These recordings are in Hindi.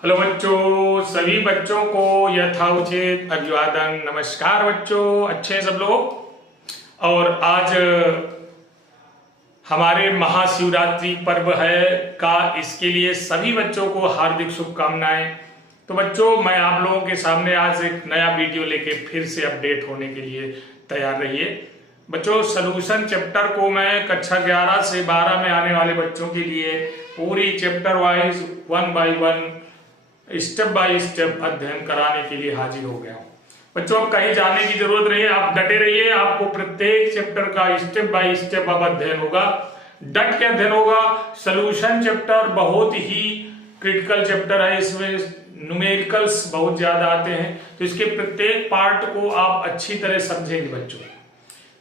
हेलो बच्चों, सभी बच्चों को यथाउचित अभिवादन। नमस्कार बच्चों, अच्छे हैं सब लोग। और आज हमारे महाशिवरात्रि पर्व है का इसके लिए सभी बच्चों को हार्दिक शुभकामनाएं। तो बच्चों, मैं आप लोगों के सामने आज एक नया वीडियो लेके फिर से अपडेट होने के लिए तैयार रहिए। बच्चों, सॉल्यूशन चैप्टर को मैं कक्षा 11 से 12 में आने वाले बच्चों के लिए पूरी chapter wise 1 by 1 step by step अध्ययन कराने के लिए हाजिर हो गया हूं। बच्चों, अब कहीं जाने की जरूरत नहीं है, आप डटे रहिए। आपको प्रत्येक चैप्टर का स्टेप बाय स्टेप अब अध्ययन होगा, डट के अध्ययन होगा। सॉल्यूशन चैप्टर बहुत ही क्रिटिकल चैप्टर है, इसमें न्यूमेरिकल्स बहुत ज्यादा आते हैं, तो इसके प्रत्येक पार्ट को आप अच्छी तरह समझेंगे। बच्चों,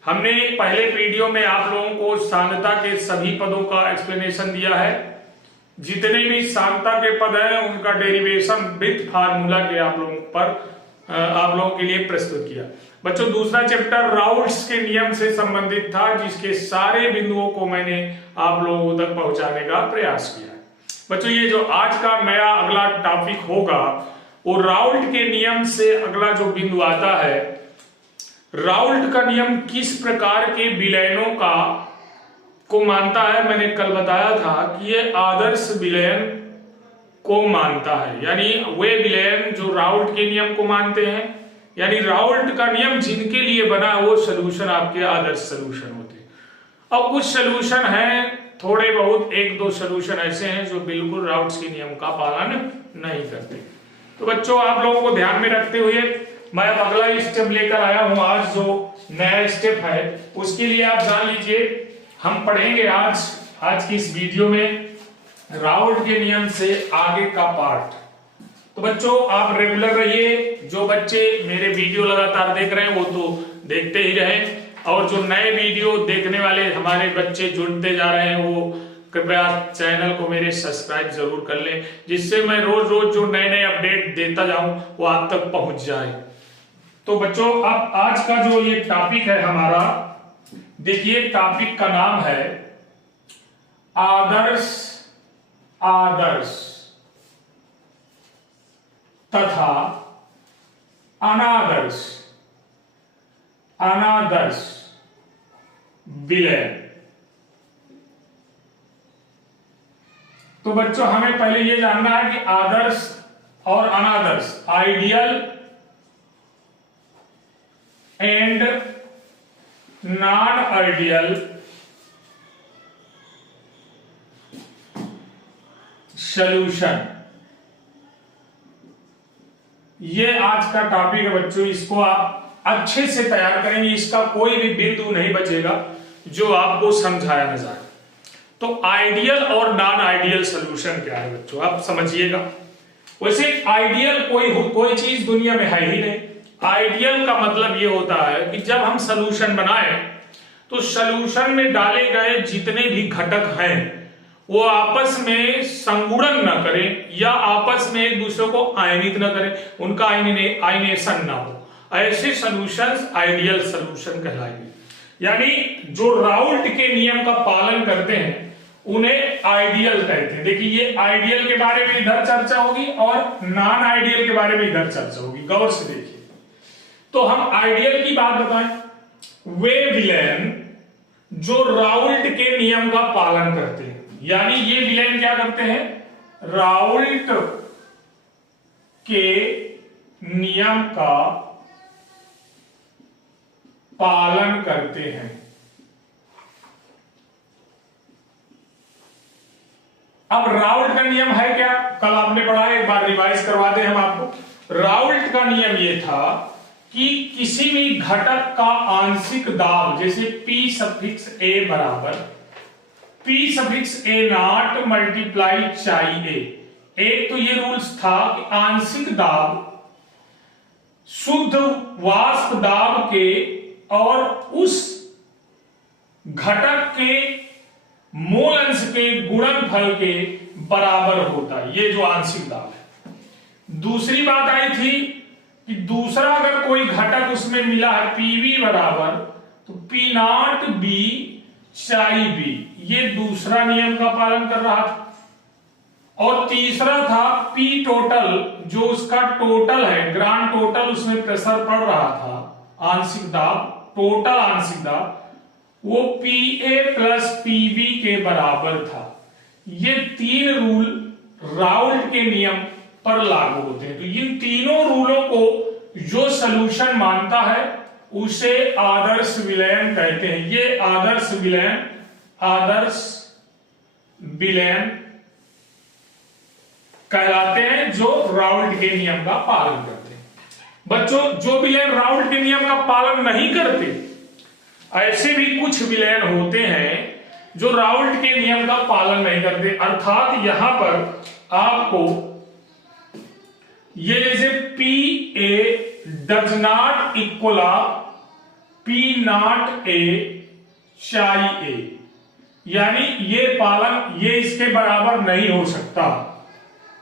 हमने पहले वीडियो में आप लोगों को सांद्रता के सभी पदों का एक्सप्लेनेशन दिया है। जितने भी सांद्रता के पद हैं उनका डेरिवेशन विद फार्मूला के आप लोगों के लिए प्रस्तुत किया। बच्चों, दूसरा चैप्टर राउल्ट्स के नियम से संबंधित था, जिसके सारे बिंदुओं को मैंने आप लोगों तक पहुंचाने का प्रयास किया। बच्चों, ये जो आज का नया अगला टॉपिक होगा वो राउल्ट के नियम से अगला जो बिंदु आता है, राउल्ट का नियम किस प्रकार के विलयनों को मानता है। मैंने कल बताया था कि ये आदर्श विलयन को मानता है, यानी वे विलयन जो राउल्ट के नियम को मानते हैं, यानी राउल्ट का नियम जिनके लिए बना वो सॉल्यूशन आपके आदर्श सॉल्यूशन होते हैं। अब कुछ सॉल्यूशन हैं, थोड़े बहुत एक दो सॉल्यूशन ऐसे हैं जो बिल्कुल राउल्ट के नियम का पालन नहीं करते। तो बच्चों, आप लोगों को ध्यान में रखते हुए मैं अब अगला स्टेप लेकर आया हूं। आज जो नया स्टेप है उसके लिए आप जान लीजिए, हम पढ़ेंगे आज की इस वीडियो में राउल्ट के नियम से आगे का पार्ट। तो बच्चों, आप रेगुलर रहिए। जो बच्चे मेरे वीडियो लगातार देख रहे हैं वो तो देखते ही रहें, और जो नए वीडियो देखने वाले हमारे बच्चे जुड़ते जा रहे हैं वो कृपया चैनल को मेरे सब्सक्राइब जरूर कर लें, जिससे मैं रोज रोज जो नए नए अपडेट देता जाऊं वो आप तक पहुंच जाए। तो बच्चों, अब आज का जो ये टॉपिक है हमारा, देखिए टॉपिक का नाम है आदर्श तथा अनादर्श विलयन। तो बच्चों, हमें पहले ये जानना है कि आदर्श और अनादर्श, ideal and non ideal solution, ये आज का टॉपिक है बच्चों। इसको आप अच्छे से तैयार करेंगे, इसका कोई भी बिंदु नहीं बचेगा जो आपको समझाया न जाए। तो आइडियल और नॉन आइडियल सॉल्यूशन क्या है बच्चों, आप समझिएगा। वैसे आइडियल कोई चीज दुनिया में है ही नहीं। आइडियल का मतलब ये होता है कि जब हम सॉल्यूशन बनाएं तो सॉल्यूशन में डाले गए जितने भी घटक हैं वो आपस में संगुणन न करें या आपस में एक दूसरे को आयनित न करें, उनका आयनेशन ना हो। ऐसे सॉल्यूशंस आइडियल सॉल्यूशन कहलाएंगे। यानी जो राउल्ट के नियम का पालन करते हैं उन्हें आइडियल कहते हैं। देखिए, ये आइडियल के बारे में इधर चर्चा होगी और नॉन आइडियल के बारे में इधर चर्चा होगी, गौर से देखिए। तो हम आइडियल की बात बताएं, वे विलयन जो राउल्ट के नियम का पालन करते हैं, यानी ये विलयन क्या करते हैं, राउल्ट के नियम का पालन करते हैं। अब राउल्ट का नियम है क्या, कल आपने पढ़ा, एक बार रिवाइज करवा दें हम आपको। राउल्ट का नियम ये था कि किसी भी घटक का आंशिक दाब, जैसे P सफिक्स A बराबर P suffix A not multiply चाई A। एक तो ये रूल्स था कि आंशिक दाब शुद्ध वाष्प दाब के और उस घटक के मोल अंश के गुणनफल के बराबर होता है, ये जो आंशिक दाब है। दूसरी बात आई थी कि दूसरा अगर कोई घटक उसमें मिला है Pv बराबर, तो P नॉट B चाई B, ये दूसरा नियम का पालन कर रहा था। और तीसरा था पी टोटल, जो उसका टोटल है, ग्रांड टोटल, उसमें प्रेशर पड़ रहा था, आंशिक दाब, टोटल आंशिक दाब, वो पीए प्लस पीबी के बराबर था। ये तीन रूल राउल्ट के नियम पर लागू होते हैं। तो इन तीनों रूलों को जो सॉल्यूशन मानता है उसे आदर्श विलयन कहते हैं। ये आदर्श विलयन कहलाते हैं जो राउल्ट के नियम का पालन करते हैं। बच्चों, जो विलयन राउल्ट के नियम का पालन नहीं करते, ऐसे भी कुछ विलयन होते हैं जो राउल्ट के नियम का पालन नहीं करते। अर्थात यहां पर आपको ये जैसे P A does not equal P naught ए चाई ए, यानी ये पालन, ये इसके बराबर नहीं हो सकता।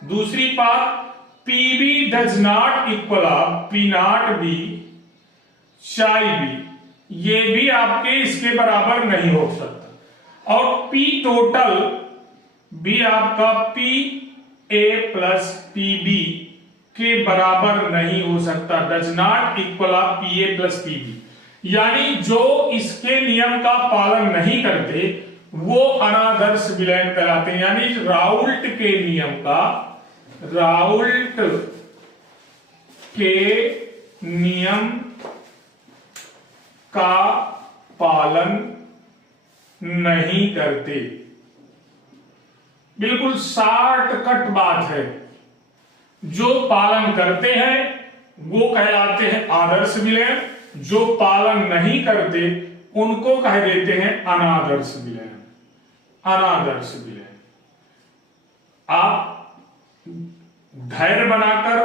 दूसरी बात, P B does not equal P naught B chi B, ये भी आपके इसके बराबर नहीं हो सकता। और पी टोटल भी आपका P A plus P B के बराबर नहीं हो सकता, does not equal P A plus P B. यानी जो इसके नियम का पालन नहीं करते वो अनादर्श विलयन कहलाते हैं। यानी राउल्ट के नियम का पालन नहीं करते। बिल्कुल शॉर्टकट बात है। जो पालन करते हैं वो कहलाते हैं आदर्श विलयन, जो पालन नहीं करते उनको कह देते हैं अनादर्श विलयन। आप धैर्य बनाकर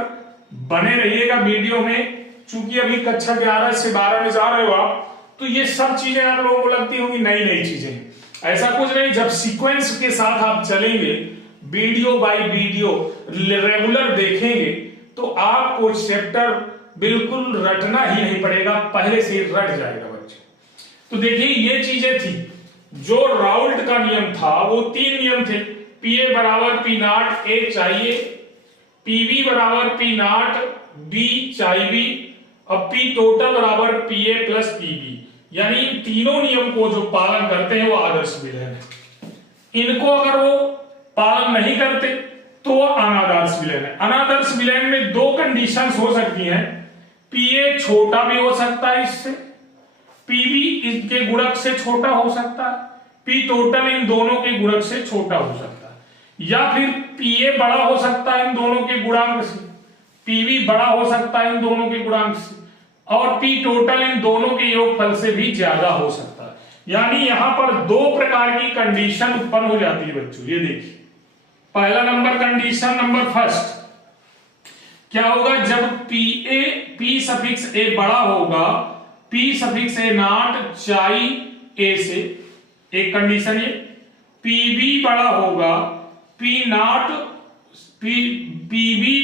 बने रहिएगा वीडियो में। चूंकि अभी कक्षा 11 से 12 में जा रहे हो आप, तो ये सब चीजें आप लोगों को लगती होंगी नई नई चीजें। ऐसा कुछ नहीं, जब सीक्वेंस के साथ आप चलेंगे, वीडियो बाय वीडियो रेगुलर देखेंगे, तो आपको चैप्टर बिल्कुल रटना ही नहीं पड़ेगा, पहले से ही रट जाएगा बच्चे। तो देखिए ये चीजें थी। जो राउल्ट का नियम था वो तीन नियम थे, पीए बराबर पी नॉट ए चाहिए, पीबी बराबर पी नॉट बी चाहिए बी, और पी टोटल बराबर पीए प्लस पीबी। यानी तीनों नियम को जो पालन करते हैं वो आदर्श विलयन है। इनको अगर वो पालन नहीं करते तो वो अनादर्श विलयन है। अनादर्श विलयन में दो कंडीशंस हो सकती हैं, पीए छोटा भी हो सकता है इससे, पीबी इनके गुणक से छोटा हो सकता है, पी टोटल इन दोनों के गुणक से छोटा हो सकता है, या फिर पीए बड़ा हो सकता है इन दोनों के गुणांक से, पीबी बड़ा हो सकता है इन दोनों के गुणांक से, और पी टोटल इन दोनों के योगफल से भी ज्यादा हो सकता है। यानी यहां पर दो प्रकार की कंडीशन उत्पन्न हो जाती है बच्चों। ये देखिए, पहला नंबर कंडीशन नंबर फर्स्ट क्या होगा, जब पी सफिक्स ए बड़ा होगा पी सफिक्स ए नॉट चाई ए से, एक कंडीशन ये, पीबी बड़ा होगा पीबी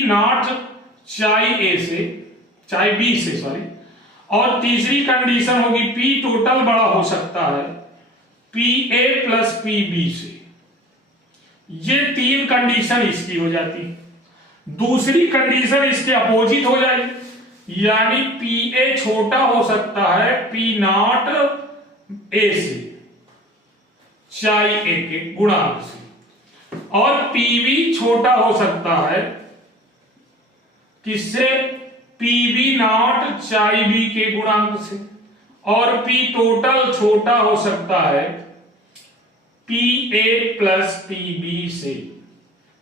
नॉट चाई ए से, चाई बी से सॉरी, और तीसरी कंडीशन होगी पी टोटल बड़ा हो सकता है P A plus P B से। ये तीन कंडीशन इसकी हो जाती है। दूसरी कंडीशन इसके अपोजिट हो जाएगी, यानी पी ए छोटा हो सकता है पी नॉट ए से, चाई ए के गुणांक से, और पीबी छोटा हो सकता है किससे, पीबी नॉट चाई बी के गुणांक से, और पी टोटल छोटा हो सकता है P A plus P B से।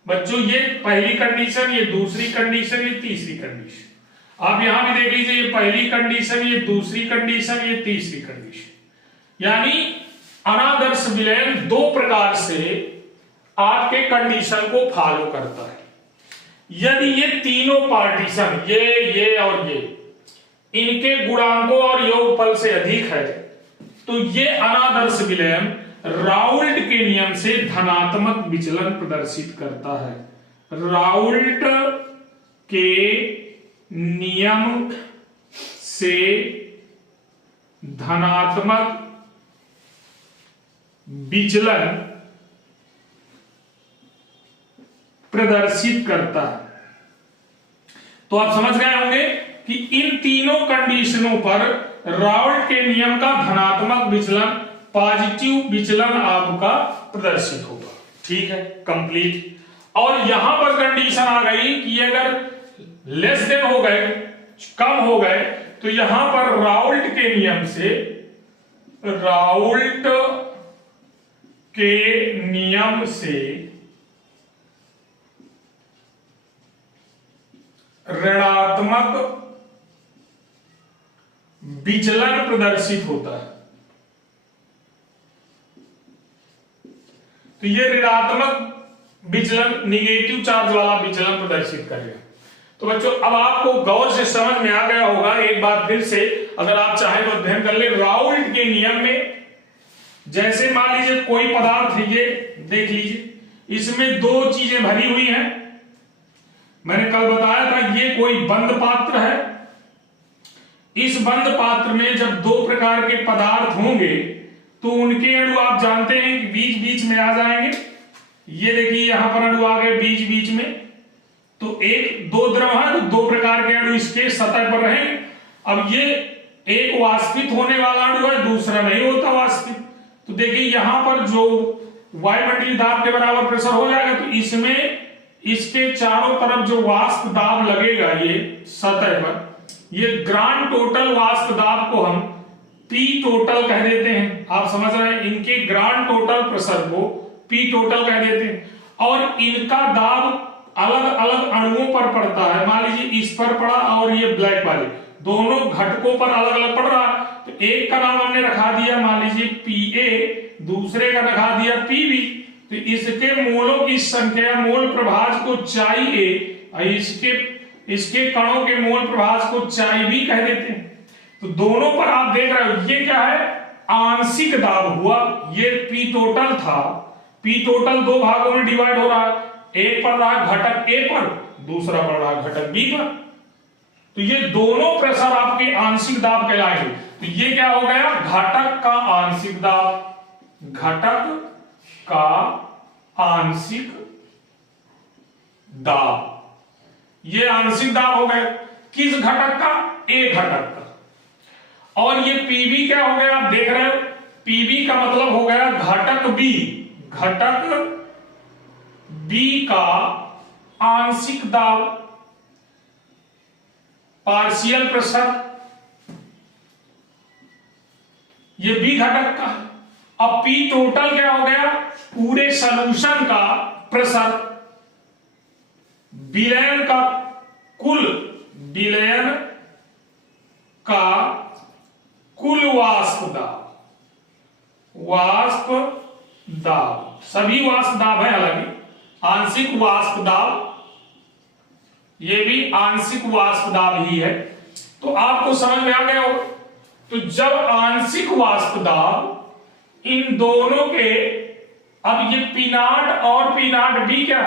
बच्चों ये पहली कंडीशन, ये दूसरी कंडीशन, ये तीसरी कंडीशन। आप यहां भी देख लीजिए, ये पहली कंडीशन, ये दूसरी कंडीशन, ये तीसरी कंडीशन। यानी अनादर्श विलयन दो प्रकार से आपके कंडीशन को फॉलो करता है। यदि ये तीनों पार्टीशन, ये और ये, इनके गुणांकों और योगफल से अधिक है, तो ये अनादर्श विलयन राउल्ट के नियम से धनात्मक विचलन प्रदर्शित करता है। राउल्ट के नियम से धनात्मक विचलन प्रदर्शित करता है। तो आप समझ गए होंगे कि इन तीनों कंडीशनों पर राउल्ट के नियम का धनात्मक विचलन, पॉजिटिव विचलन आपका प्रदर्शित होगा। ठीक है, कंप्लीट। और यहां पर कंडीशन आ गई कि अगर लेस देन हो गए, कम हो गए, तो यहां पर राउल्ट के नियम से, राउल्ट के नियम से ऋणात्मक विचलन प्रदर्शित होता है। तो ये ऋणात्मक विचलन, निगेटिव चार्ज वाला विचलन प्रदर्शित करेगा। तो बच्चों अब आपको गौर से समझ में आ गया होगा। एक बार फिर से अगर आप चाहें तो अध्ययन कर ले। राउल्ट के नियम में जैसे मान लीजिए कोई पदार्थ है, ये देख लीजिए, इसमें दो चीजें भरी हुई हैं। मैंने कल बताया था ये कोई बंद पात्र है। इस बंद पात्र में जब दो प्रकार के पदार्थ होंगे तो उनके अणु आप जानते हैं कि बीच बीच में आ जाएंगे। ये देखिए यहां पर अणु आ गए बीच बीच में। तो एक दो द्रव है तो दो प्रकार के अणु इसके सतह पर रहेंगे। अब ये एक वाष्पित होने वाला अणु है, दूसरा नहीं होता वाष्पित। तो देखिए यहां पर जो वायुमंडलीय दाब के बराबर प्रेशर हो जाएगा, तो इसमें इसके चारों तरफ जो वाष्प दाब लगेगा ये सतह पर, ये ग्रांड टोटल वाष्प दाब को हम पी टोटल कह देते हैं। आप समझ रहे हैं, इनके ग्रांड टोटल प्रेशर को पी टोटल कह देते हैं। और इनका दाब अलग अलग अणुओं पर पड़ता है। मान लीजिए इस पर पड़ा और ये ब्लैक वाले, दोनों घटकों पर अलग अलग पड़ रहा है। तो एक का नाम हमने रखा दिया मान लीजिए पीए, दूसरे का रखा दिया पीबी। तो इसके मोलों की संख्या, मोल प्रभाज को चाहिए, इसके कणों के मोल प्रभाज को चाई भी कह देते हैं। तो दोनों पर आप देख रहे हो ये क्या है, आंशिक दाब हुआ। ये पी टोटल था, पी टोटल दो भागों में डिवाइड हो रहा है। एक पड़ रहा घटक ए पर, दूसरा पड़ रहा घटक बी पर। तो ये दोनों प्रेशर आपके आंशिक दाब कहलाएंगे। तो ये क्या हो गया, घटक का आंशिक दाब, घटक का आंशिक दाब, ये आंशिक दाब हो गए। किस घटक का, ए घटक का। और ये पीबी क्या हो गया, आप देख रहे हो, पीबी का मतलब हो गया घटक बी, घटक बी का आंशिक दाब, पार्शियल प्रेशर, ये बी घटक का। अब पी टोटल क्या हो गया, पूरे सॉल्यूशन का प्रेशर, विलयन का कुल, विलयन का कुल वाष्प दाब, वाष्प दाब, सभी वाष्प दाब है, हालांकि आंशिक वाष्प दाब, ये भी आंशिक वाष्प दाब ही है। तो आपको समझ में आ गया हो। तो जब आंशिक वाष्प दाब इन दोनों के, अब ये पी नॉट और पी नॉट बी क्या,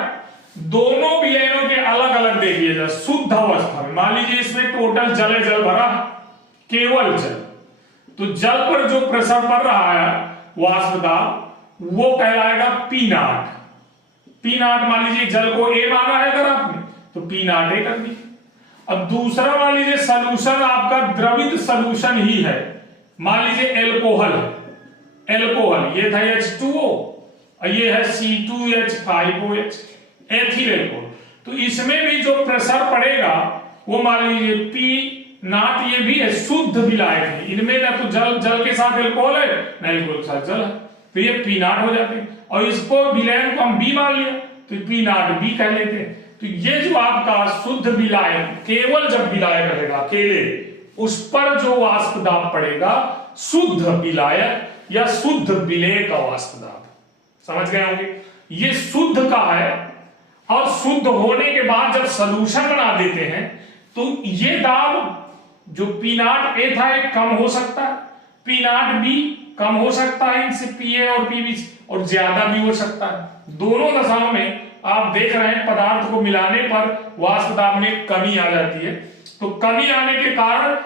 दोनों विलयनों के अलग अलग देखिए जाए शुद्ध अवस्था में। मान लीजिए इसमें टोटल जल भरा, केवल जल, तो जल पर जो प्रेशर पड़ रहा है वाष्प दाब, वो कहलाएगा पी नॉट। पी नॉट मान लीजिए जल को ए माना है अगर आपने, तो पी नॉट ए कर दीजिए। अब दूसरा मान लीजिए सॉल्यूशन आपका द्रवित सॉल्यूशन ही है, मान लीजिए एल्कोहल है, एल्कोहल ये था H2O और ये है C2H5OH, एथिल एल्कोहल। तो इसमें भी जो प्रेशर पड़ेगा वो मान लीजिए पी नॉट, ये भी है शुद्ध विलायक है। इनमें ना तो जल के साथ एल्कोहल है, ना एल्कोहल के साथ जल है, तो ये पी नॉट हो जाते हैं। और इसको विलयन को हम बी मान लिया तो पी नॉट बी कह लेते हैं। तो ये जो आपका शुद्ध विलायक, केवल जब विलायक रहेगा अकेले, उस पर जो वाष्प दाब पड़ेगा शुद्ध विलायक या शुद्ध विलेय का वाष्प दाब, समझ गए होंगे। ये शुद्ध का है और शुद्ध होने के बाद जब सॉल्यूशन बना देते हैं तो ये दाब जो पी नॉट ए था एक कम हो सकता है, पी नॉट बी कम हो सकता है इनसे, पी ए और पी बी, और ज्यादा भी हो सकता है। दोनों दशाओं में आप देख रहे हैं पदार्थ को मिलाने पर वाष्प दाब में कमी आ जाती है। तो कमी आने के कारण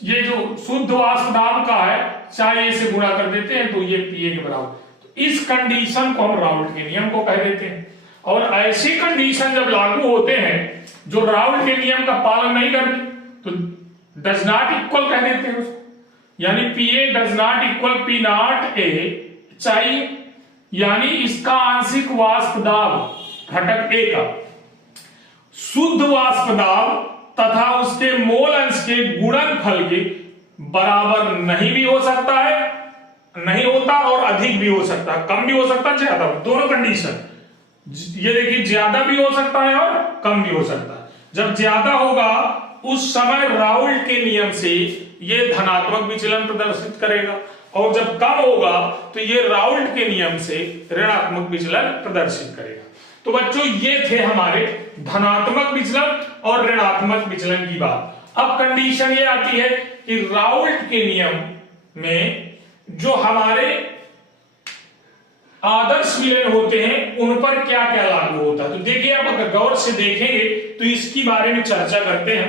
ये जो शुद्ध वाष्प दाब का है, चाहे ए से गुणा कर देते हैं तो ये पीए के बराबर। तो इस कंडीशन को हम राउल्ट के नियम को कह देते हैं। और ऐसी कंडीशन जब लागू होते हैं जो राउल्ट के नियम का पालन नहीं करते तो डज नॉट इक्वल कह देते हैं उसको, यानी Pa does not equal P not A चाहिए, यानी इसका आंशिक वाष्प दाब घटक A का शुद्ध वाष्प दाब तथा उसके मोल अंश के गुणनफल के बराबर नहीं भी हो सकता है, नहीं होता, और अधिक भी हो सकता है, कम भी हो सकता है, ज्यादा, दोनों कंडीशन। ये देखिए ज्यादा भी हो सकता है और कम भी हो सकता है। जब ज्यादा होगा उस समय राउल्ट के नियम से ये धनात्मक विचलन प्रदर्शित करेगा, और जब कम होगा तो ये राउल्ट के नियम से ऋणात्मक विचलन प्रदर्शित करेगा। तो बच्चों ये थे हमारे धनात्मक विचलन और ऋणात्मक विचलन की बात। अब कंडीशन ये आती है कि राउल्ट के नियम में जो हमारे आदर्श विलयन होते हैं उन पर क्या क्या लागू होता है। तो देखिए आप अगर गौर से देखेंगे तो इसकी बारे में चर्चा करते हैं।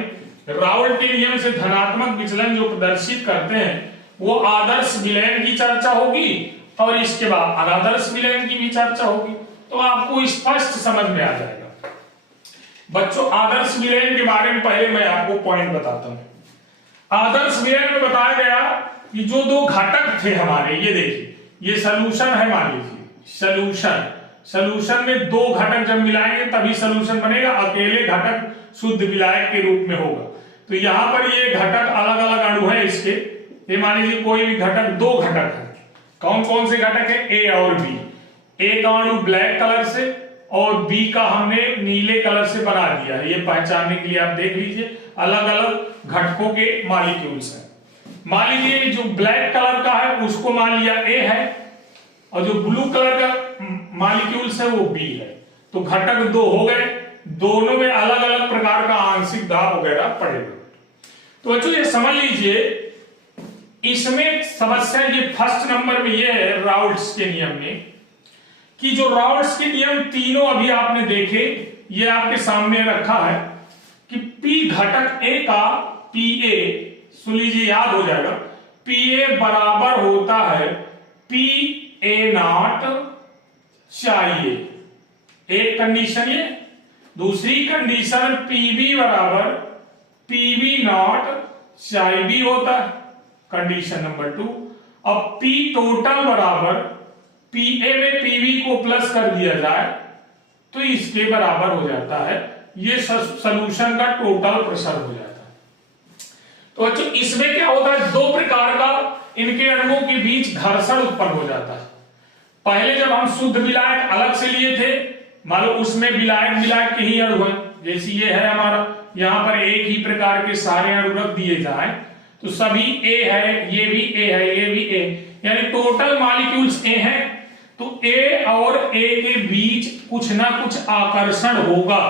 राउल्ट के नियम से धनात्मक विचलन जो प्रदर्शित करते हैं वो आदर्श विलयन की चर्चा होगी और इसके बाद अनादर्श विलयन की भी चर्चा होगी, तो आपको स्पष्ट समझ में आ जाएगा। बच्चों आदर्श विलयन के बारे में पहले मैं आपको पॉइंट बताता हूं। आदर्श विलयन में बताया गया कि जो दो घटक थे हमारे, ये देखिए ये सलूशन है, मान लीजिए सलूशन में दो घटक जब मिलाएंगे तभी सलूशन बनेगा, अकेले घटक शुद्ध विलायक के रूप में होगा। तो यहां पर ये घटक अलग अलग अणु है इसके, ये मान लीजिए कोई भी घटक, दो घटक है, कौन कौन से घटक है, ए और बी। ए का अणु ब्लैक कलर से और बी का हमने नीले कलर से बना दिया है, ये पहचानने के लिए आप देख लीजिए अलग अलग घटकों के मॉलिक्यूल्स हैं। मान लीजिए जो ब्लैक कलर का है उसको मान लिया ए है और जो ब्लू कलर का मॉलिक्यूल्स है वो बी है, तो घटक दो हो गए, दोनों में अलग अलग प्रकार का आंशिक दाब वगैरह पड़ेगा। तो बच्चों ये समझ लीजिए इसमें समस्या ये फर्स्ट नंबर में ये है राउल्ट्स के नियम में कि जो राउल्ट्स के नियम तीनों अभी आपने देखे, ये आपके सामने रखा है कि P घटक A का Pa, सुन लीजिए याद हो जाएगा, Pa बराबर होता है Pa नॉट चाहिए, एक कंडीशन ये। दूसरी कंडीशन Pb बराबर Pb नॉट चाहिए भी होता है, कंडीशन नंबर 2। अब P टोटल बराबर Pa में Pb को प्लस कर दिया जाए तो इसके बराबर हो जाता है, ये सॉल्यूशन का टोटल प्रेशर हो जाता है। तो बच्चों इसमें क्या होता है, दो प्रकार का इनके अणुओं के बीच घर्षण उत्पन्न हो जाता है। पहले जब हम शुद्ध विलायक अलग से लिए थे, मान लो उसमें विलायक के ही अणु है, जैसे ये है हमारा, यहां पर एक ही प्रकार के सारे अणु रख दिए जाए तो सभी A है, ये भी A है, ये भी A, यानी टोटल मॉलिक्यूल्स A हैं, तो A और A के बीच कुछ ना कुछ आकर्षण होगा,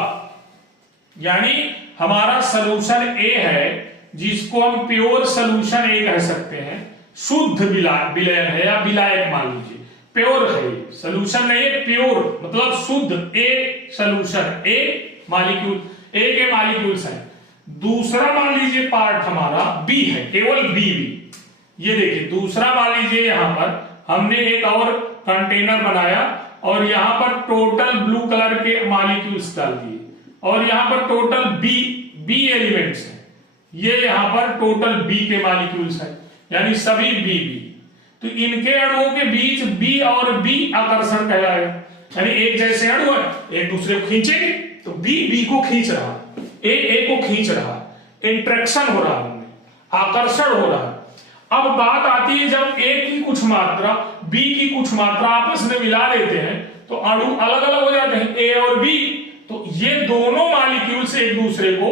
यानी हमारा सॉल्यूशन A है जिसको हम प्योर सॉल्यूशन A कह सकते हैं, शुद्ध विलयन है या विलायक मान लीजिए, प्योर है, सॉल्यूशन नहीं है, प्योर मतलब शुद्ध A solution, A molecule, A के मॉलिक्यूल्स हैं। दूसरा मान लीजिए पार्ट हमारा B है, केवल B। ये देखिए दूसरा मान लीजिए यहां पर हमने एक और कंटेनर बनाया और यहां पर टोटल ब्लू कलर के मॉलिक्यूल्स डाल दिए और यहां पर टोटल B एलिमेंट्स हैं, ये यहां पर टोटल B के मॉलिक्यूल्स हैं, यानी सभी B। तो इनके अणुओं के बीच B और B आकर्षण कहलाएगा, यानी एक जैसे अणु है, एक दूसरे को खींचेंगे तो B को खींच रहा, A को खींच रहा, इंट्रैक्शन हो रहा है, आकर्षण हो रहा है। अब बात आती है जब A की कुछ मात्रा B की कुछ मात्रा आपस में मिला देते हैं तो अणु अलग अलग हो जाते हैं, A और B। तो ये दोनों मॉलिक्यूल्स एक दूसरे को,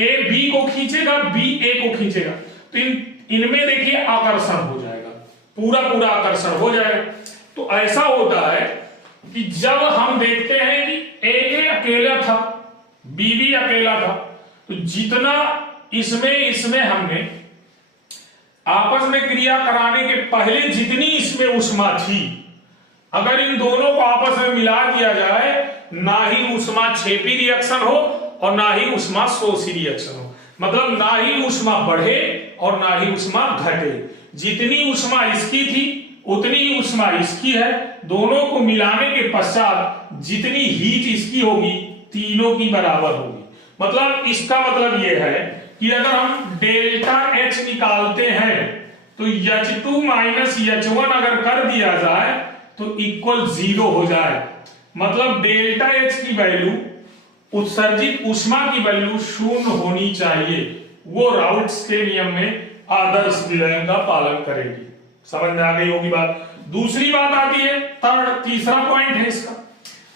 A B को खींचेगा, B A को खींचेगा, तो इनमें देखिए आकर्षण हो जाएगा, पूरा आकर्षण हो जाएगा। तो ऐसा होता है कि जब हम देखते हैं कि A अकेला था, B भी अकेला था, तो जितना इसमें हमने आपस में क्रिया कराने के पहले जितनी इसमें ऊष्मा थी, अगर इन दोनों को आपस में मिला दिया जाए, ना ही ऊष्मा छेपी रिएक्शन हो और ना ही ऊष्मा शोषी रिएक्शन हो, मतलब ना ही ऊष्मा बढ़े और ना ही ऊष्मा घटे। जितनी ऊष्मा इसकी थी उतनी ही ऊष्मा इसकी है। दोनों को मिलाने के पश्चात जितनी हीट इसकी होगी तीनों की बराबर होगी। मतलब इसका मतलब यह है कि अगर हम डेल्टा H निकालते हैं तो H2 माइनस H1 अगर कर दिया जाए तो इक्वल 0 हो जाए। मतलब डेल्टा H की वैल्यू, उत्सर्जित ऊष्मा की वैल्यू 0 होनी चाहिए। वो राउट्स के नियम में आदर्श विलयन का पालन करेगी। समझ में आ गई होगी बात। दूसरी बात आती है तीसरा पॉइंट है इसका,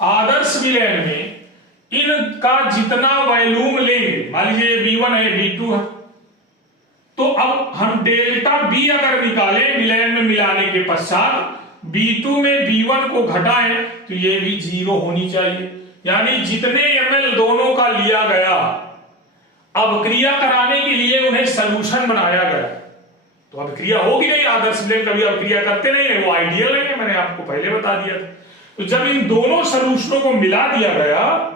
आदर्श विलयन में इनका जितना वॉल्यूम लेंगे, मान लीजिए V1 है V2 है, तो अब हम डेल्टा B अगर निकालें विलयन में मिलाने के पश्चात B2 में V1 को घटाएं तो ये भी 0 होनी चाहिए। यानी जितने ml दोनों का लिया गया, अब क्रिया कराने के लिए उन्हें सॉल्यूशन बनाया गया, तो अब क्रिया होगी नहीं। आदर्श विलयन कभी अब क्रिया करते नहीं है, वो आइडियल है, मैंने आपको पहले बता दिया था। तो जब इन दोनों सॉल्यूशनों को मिला दिया गया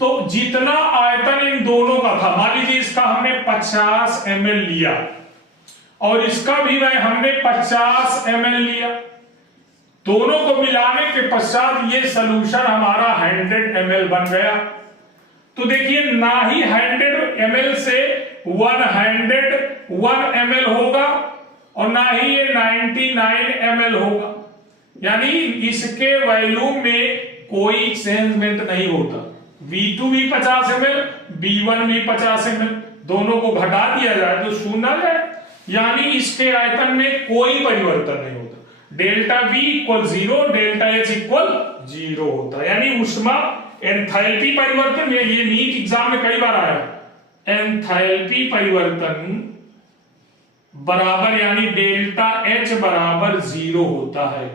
तो जितना आयतन इन दोनों का था, मान लीजिए इसका हमने 50 ml लिया और इसका भी हमने 50 ml लिया, दोनों को मिलाने के पश्चात ये सॉल्यूशन हमारा 100 ml बन गया। तो देखिए ना ही 100 ml से 101 ml होगा और ना ही ये 99 ml होगा। यानी इसके वॉल्यूम में कोई चेंजमेंट नहीं होता। V2 भी 50 ml, V1 भी 50 ml, दोनों को घटा दिया जाए तो 0 आ जाए। यानी इसके आयतन में कोई परिवर्तन नहीं होता। Delta V equal 0, delta H equal 0 होता है। यानी ऊष्मा एंथैल्पी परिवर्तन, ये नीट एग्जाम में कई बार आया, एंथैल्पी परिवर्तन बराबर यानी डेल्टा H बराबर 0 होता है।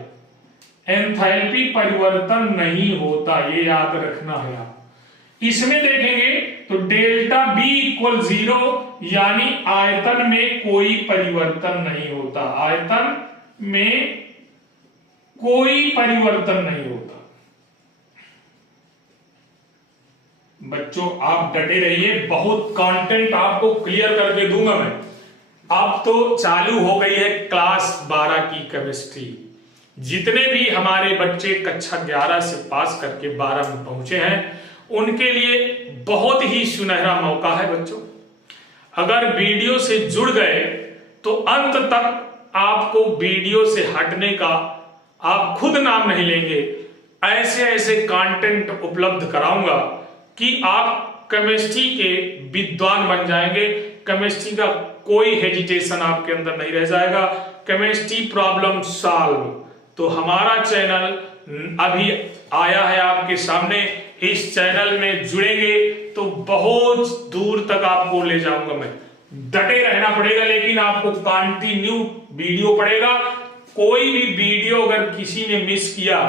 एंथैल्पी परिवर्तन नहीं होता, ये याद रखना है आप। इसमें देखेंगे तो डेल्टा B इक्वल 0 यानी आयतन में कोई परिवर्तन नहीं होता, आयतन में कोई परिवर्तन नहीं होता। बच्चों आप डटे रहिए, बहुत कंटेंट आपको क्लियर करके दूंगा मैं। अब तो चालू हो गई है क्लास 12 की केमिस्ट्री। जितने भी हमारे बच्चे कक्षा 11 से पास करके 12 में पहुंचे हैं उनके लिए बहुत ही सुनहरा मौका है बच्चों। अगर वीडियो से जुड़ गए तो अंत तक आपको वीडियो से हटने का आप खुद नाम नहीं लेंगे। ऐसे ऐसे कंटेंट उपलब्ध कराऊंगा कि आप केमिस्ट्री के विद्वान बन जाएंगे। केमिस्ट्री का कोई हेजिटेशन आपके अंदर नहीं रह जाएगा। केमिस्ट्री प्रॉब्लम सॉल्व, तो हमारा चैनल अभी आया है आपके सामने। इस चैनल में जुड़ेंगे तो बहुत दूर तक आपको ले जाऊंगा मैं। डटे रहना पड़ेगा, लेकिन आपको कंटिन्यू वीडियो पड़ेगा। कोई भी वीडियो अगर किसी ने मिस किया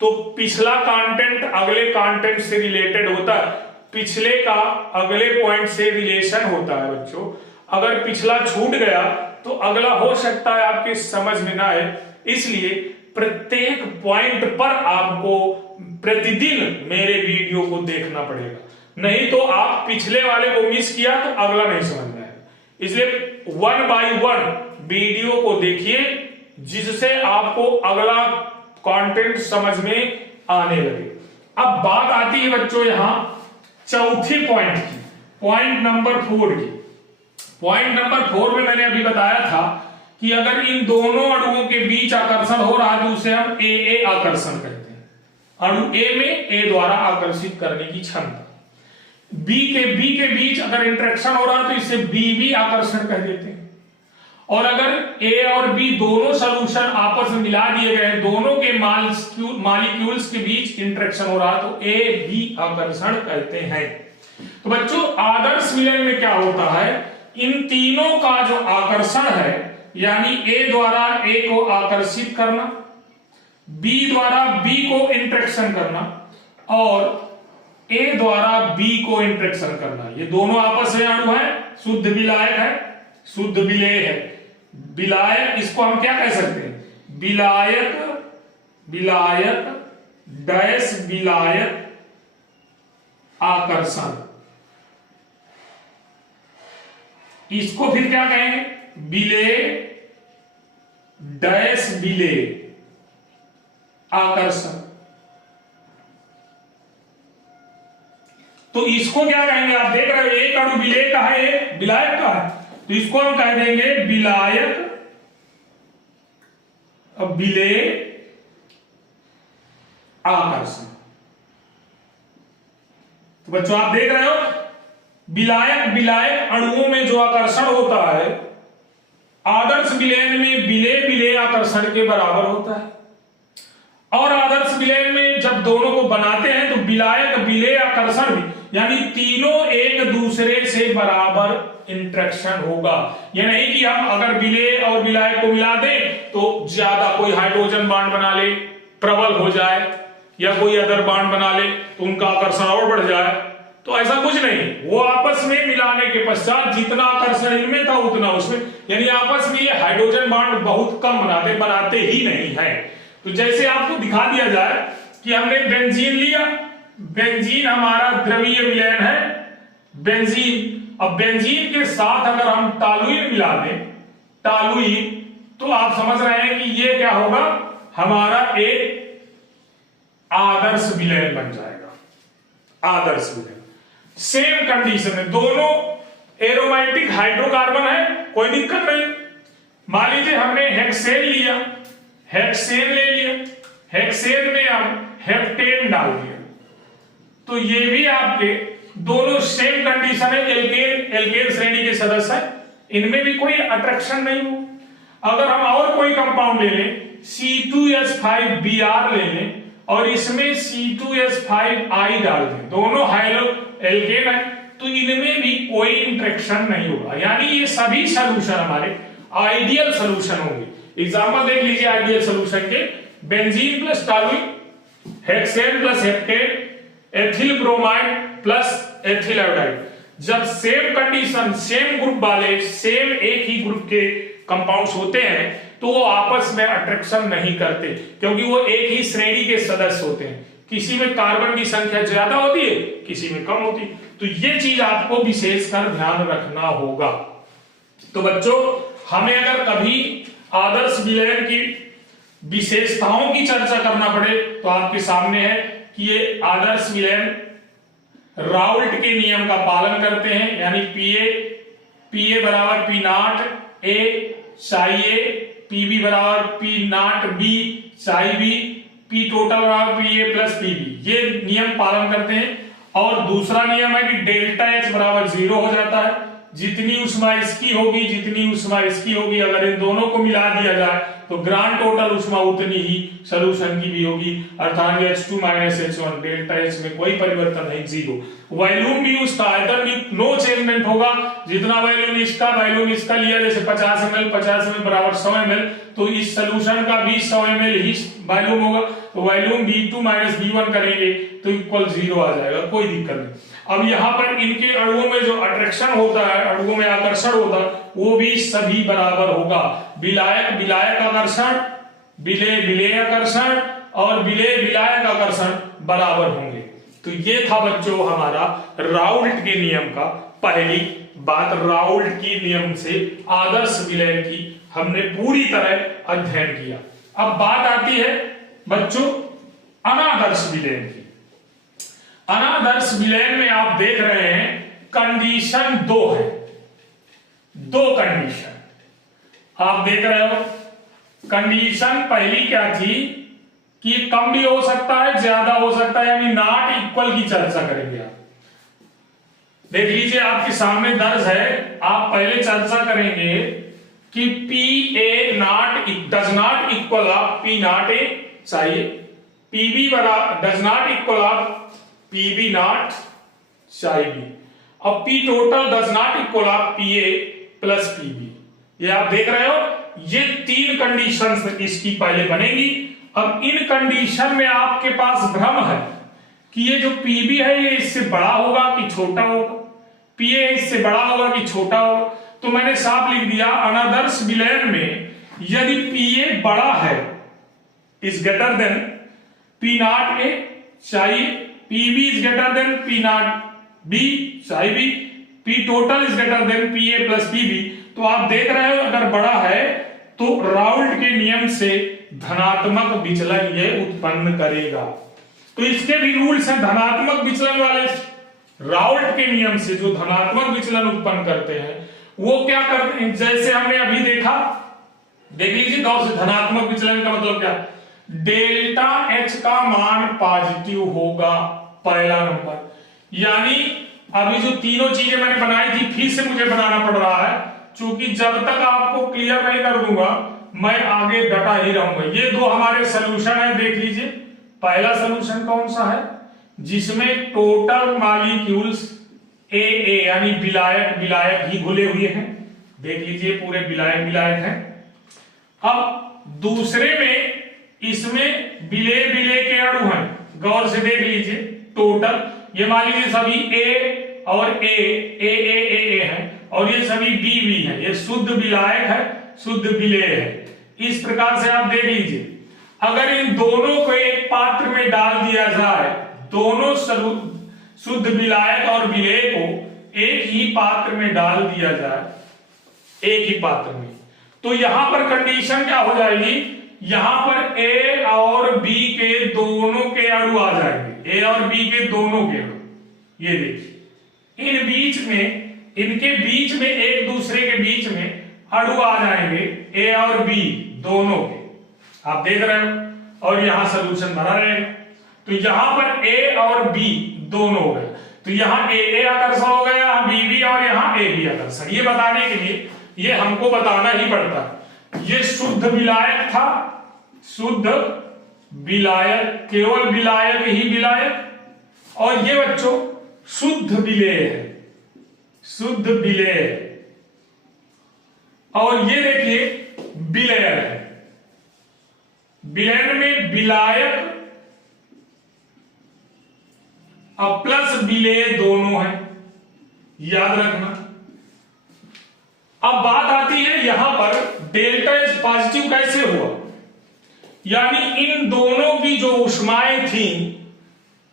तो पिछला कंटेंट अगले कंटेंट से रिलेटेड होता है, पिछले का अगले पॉइंट से रिलेशन होता है बच्चों। अगर पिछला छूट गया तो अगला हो सकता है आपके समझ में ना आए, इसलिए प्रत्येक पॉइंट पर आपको प्रतिदिन मेरे वीडियो को देखना पड़ेगा, नहीं तो आप पिछले वाले को मिस किया तो अगला नहीं समझ में आएगा। इसलिए 1 by 1 वीडियो को देखिए जिससे आपको अगला कंटेंट समझ में आने लगे। अब बात आती है बच्चों यहां चौथे पॉइंट की, पॉइंट नंबर 4 की। पॉइंट नंबर 4 में मैंने अभी बताया था कि अगर इन दोनों अणुओं के बीच आकर्षण हो रहा है तो उसे हम AA आकर्षण कहते हैं। अणु A में A द्वारा आकर्षित करने की क्षमता। B के बीच अगर इंटरेक्शन हो रहा है तो इसे BB आकर्षण कह देते हैं। और अगर A और B दोनों सॉल्यूशन आपस में मिला दिए गए, दोनों के मॉलिक्यूल्स के बीच इंटरेक्शन हो रहा है तो AB आकर्षण कहते हैं। तो बच्चों आदर्श विलयन में क्या होता है, इन तीनों का जो आकर्षण है यानी A द्वारा A को आकर्षित करना, B द्वारा B को इंटरेक्शन करना और A द्वारा B को इंटरेक्शन करना, ये दोनों आपस में अणु है, शुद्ध विलायक है, शुद्ध विलेय है। विलायक इसको हम क्या कह सकते हैं, विलायक डैश विलायक आकर्षण। इसको फिर क्या कहेंगे, विलेय डैश विलेय आकर्षण। तो इसको क्या कहेंगे, आप देख रहे हो एक अणु विलेय का है, एक विलायक का है, तो इसको हम कह देंगे विलायक विलेय आकर्षण। तो बच्चों आप देख रहे हो विलायक अणुओं में जो आकर्षण होता है आदर्श विलयन में विलेय आकर्षण के बराबर होता है, और आदर्श विलयन में जब दोनों को बनाते हैं तो विलायक विलेय आकर्षण भी, यानी तीनों एक दूसरे से बराबर इंटरेक्शन होगा। यह नहीं कि हम अगर विलेय और विलायक को मिला दें तो ज्यादा कोई हाइड्रोजन बॉन्ड बना ले, प्रबल हो जाए, या कोई अदर बॉन्ड बना ले तो उनका आकर्षण और बढ़ जाए, तो ऐसा कुछ नहीं। वो आपस में मिलाने के पश्चात जितना आकर्षण इनमें था उतना उसमें, यानी आपस में ये हाइड्रोजन बॉन्ड बहुत कम बनाते ही नहीं है। तो जैसे आपको दिखा दिया जाए कि हमने बेंजीन लिया, बेंजीन हमारा द्रवीय विलयन है बेंजीन। अब बेंजीन के साथ अगर हम टॉलुइन मिला दें, टॉलुइन, तो आप समझ रहे हैं कि ये क्या होगा, हमारा एक आदर्श विलयन बन जाएगा। आदर्श विलयन सेम कंडीशन है, दोनों एरोमेटिक हाइड्रोकार्बन है, कोई दिक्कत नहीं। मान लीजिए हमने हेक्सेन लिया, हेक्सेन ले लिया, हेक्सेन में हम हेप्टेन डाल दिया, तो ये भी आपके दोनों सेम कंडीशन है, एल्केन श्रेणी के सदस्य है, इनमें भी कोई अट्रैक्शन नहीं हो। अगर हम और कोई कंपाउंड ले लें, C2H5Br ले लें और इसमें C2H5I डाल दें, दोनों हाइलो एल्केन है, तो इनमें भी कोई इंटरेक्शन नहीं होगा, यानी ये सभी सॉल्यूशन हमारे आइडियल सॉल्यूशन होंगे। एग्जांपल देख लीजिए आइडियल सॉल्यूशन के, benzene plus toluene, hexane plus heptane, ethyl bromide plus ethyl iodide. जब सेम कंडीशन, सेम ग्रुप वाले, सेम एक ही ग्रुप के कंपाउंड्स होते हैं तो वो आपस में अट्रैक्शन नहीं करते, क्योंकि वो एक ही श्रेणी के सदस्य होते हैं। किसी में कार्बन की संख्या ज्यादा होती है, किसी में कम होती है, तो ये चीज आपको विशेषकर ध्यान रखना होगा। तो बच्चों हमें अगर कभी आदर्श विलयन की विशेषताओं की चर्चा करना पड़े तो आपके सामने है कि ये आदर्श विलयन राउल्ट के नियम का पालन करते हैं, यानी पीए बराबर P naught A psi A, PB बराबर P naught B psi B, P total बराबर पी ए प्लस पीबी, ये नियम पालन करते हैं। और दूसरा नियम है कि डेल्टा एच बराबर 0 हो जाता है, जितनी ऊष्मा इसकी होगी जितनी ऊष्मा इसकी होगी, अगर इन दोनों को मिला दिया जाए तो ग्रांड टोटल ऊष्मा उतनी ही सॉल्यूशन की भी होगी, अर्थात H2 - H1, डेल्टा एच में कोई परिवर्तन नहीं, 0। वॉल्यूम भी उसका, आयतन भी नो चेंजमेंट होगा, जितना वॉल्यूम इसका लिया, जैसे 50 ml बराबर 100 ml, तो इस सॉल्यूशन का भी 100 ml ही वॉल्यूम होगा, तो वॉल्यूम V2 - V1 करेंगे तो इक्वल 0 आ जाएगा, कोई दिक्कत नहीं। अब यहाँ पर इनके अणुओं में जो अट्रैक्शन होता है, अणुओं में आकर्षण होता है, वो भी सभी बराबर होगा। विलायक आकर्षण, विलेय आकर्षण और विलायक आकर्षण बराबर होंगे। तो ये था बच्चों हमारा राउल्ट के नियम का पहली बात। राउल्ट की नियम से आदर्श विलयन की हमने पूरी तरह अध्ययन किया। अब बात आती है बच्चों अनादर्श विलयन की। अनादर्श विलयन में आप देख रहे हैं कंडीशन 2 है, 2 कंडीशन आप देख रहे हो। कंडीशन पहली क्या थी कि कम भी हो सकता है, ज्यादा हो सकता है, यानी नॉट इक्वल की चर्चा करेंगे आप। देख लीजिए आपके सामने दर्ज है, आप पहले चर्चा करेंगे कि P naught does not equal of P naught A चाहिए, पीबी बराबर does not equal of PB naught psi B, अब P total does not equal of PA plus PB. ये आप देख रहे हो, ये 3 कंडीशंस इसकी पहले बनेगी। अब इन कंडीशन में आपके पास भ्रम है कि ये जो पीबी है ये इससे बड़ा होगा कि छोटा होगा, पीए इससे बड़ा होगा कि छोटा होगा। तो मैंने साफ लिख दिया अनादर्श विलयन में यदि पीए बड़ा है is greater than P naught A चाहिए, PB is greater than P naught B psi B, P total is greater than PA plus PB. तो आप देख रहे हो अगर बड़ा है तो राउल्ट के नियम से धनात्मक विचलन ये उत्पन्न करेगा। तो इसके भी रूल्स हैं धनात्मक विचलन वाले। राउल्ट के नियम से जो धनात्मक विचलन उत्पन्न करते हैं वो क्या करते हैं, जैसे हमने अभी देखा, देख लीजिए गौर से, धनात्मक विचलन का मतलब क्या, डेल्टा एच का मान पॉजिटिव होगा, पहला नंबर। यानी अभी जो तीनों चीजें मैंने बनाई थी फिर से मुझे बनाना पड़ रहा है, क्योंकि जब तक आपको क्लियर नहीं कर दूंगा मैं आगे डटा ही रहूंगा। ये दो हमारे सॉल्यूशन है, देख लीजिए। पहला सॉल्यूशन कौन सा है, जिसमें टोटल मॉलिक्यूल्स ए यानी विलायक विलायक ही घुले हुए हैं, देख लीजिए पूरे विलायक विलायक हैं। अब दूसरे में इसमें विले विले के अणु हैं, गौर से देख लीजिए। टोटल ये मान लीजिए सभी ए और ए है, और ये सभी बी है, ये शुद्ध विलायक है, शुद्ध विलेय है। इस प्रकार से आप देख लीजिए, अगर इन दोनों को एक पात्र में डाल दिया जाए, दोनों शुद्ध विलायक और विलेय को एक ही पात्र में डाल दिया जाए, एक ही पात्र में, तो यहां पर कंडीशन क्या हो जाएगी, यहां पर ए और बी के दोनों के अणु आ जाएंगे, ए और बी के दोनों के अणु। ये देखिए इन बीच में, इनके बीच में, एक दूसरे के बीच में अणु आ जाएंगे ए और बी दोनों के, आप देख रहे हो। और यहां सॉल्यूशन भरा रहेगा, तो यहां पर ए और बी दोनों हो गए, तो यहां ए आकर्षण हो गया, यहां बी और यहां ए बी आकर्षण। ये बताने के लिए ये हमको बताना ही पड़ता है। ये शुद्ध विलायक था, शुद्ध विलायक, केवल विलायक ही विलायक, और ये बच्चों शुद्ध विलेय है, शुद्ध विलेय, और ये देखिए विलयन है। विलयन में विलायक और प्लस विलेय दोनों है, याद रखना। अब बात आती है यहां पर डेल्टा एच पॉजिटिव कैसे हुआ, यानी इन दोनों की जो ऊष्माएं थी,